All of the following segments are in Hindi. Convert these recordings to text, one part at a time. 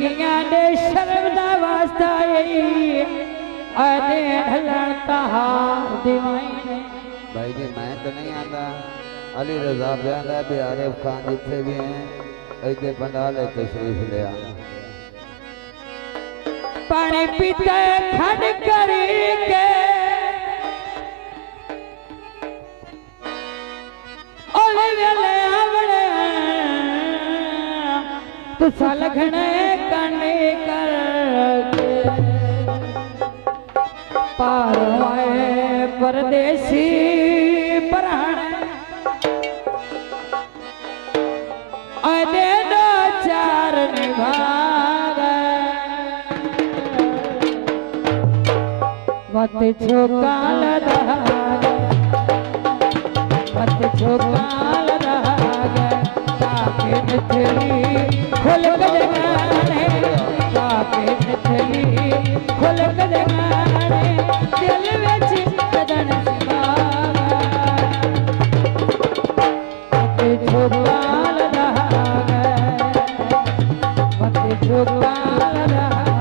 लगिया ने शर्मदा वास्ता अरे ढलता दीवाने भाई जी मैं तो नहीं आता अली रजा बयान है भी आरिफ खान जिथे भी हैं ऐसे पंडाल है तशरीफ ले आ पानी पीते खड़ करी के ओले वेले आवड़े तू सलघने कने कर पारवाए परदेसी प्राण अदे दो चार निभाग मत छोकाल दहाग मत छोकाल दहाग ताके नथली खोल गजगाने ताके नथली खोल गजगाने दिल विच कदन सिवाग मत छोकाल दहाग मत छोकाल दहाग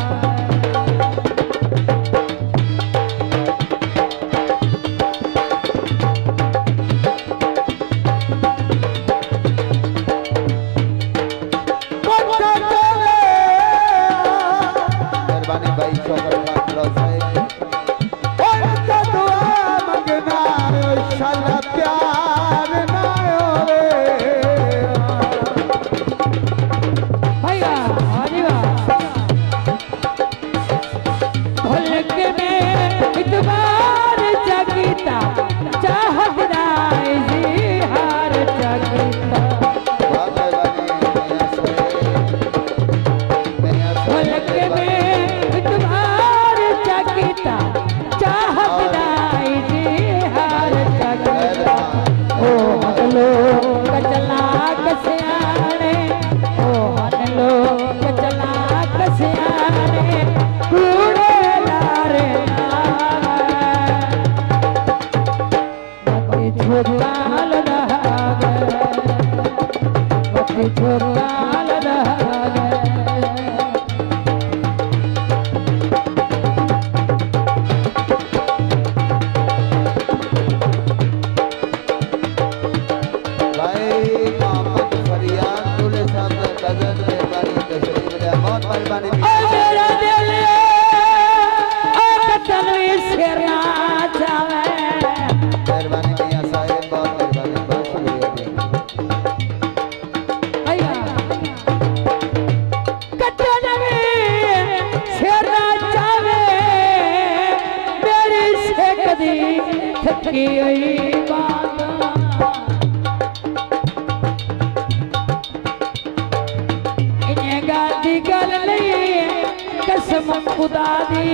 कसम खुदा दी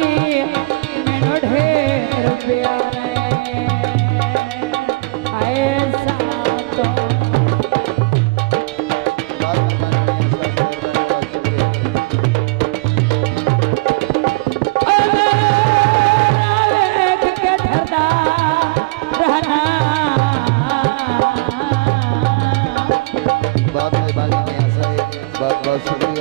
मैनू ढेर प्यारे आए सातो के धरदा रहना बहुत शुक्रिया।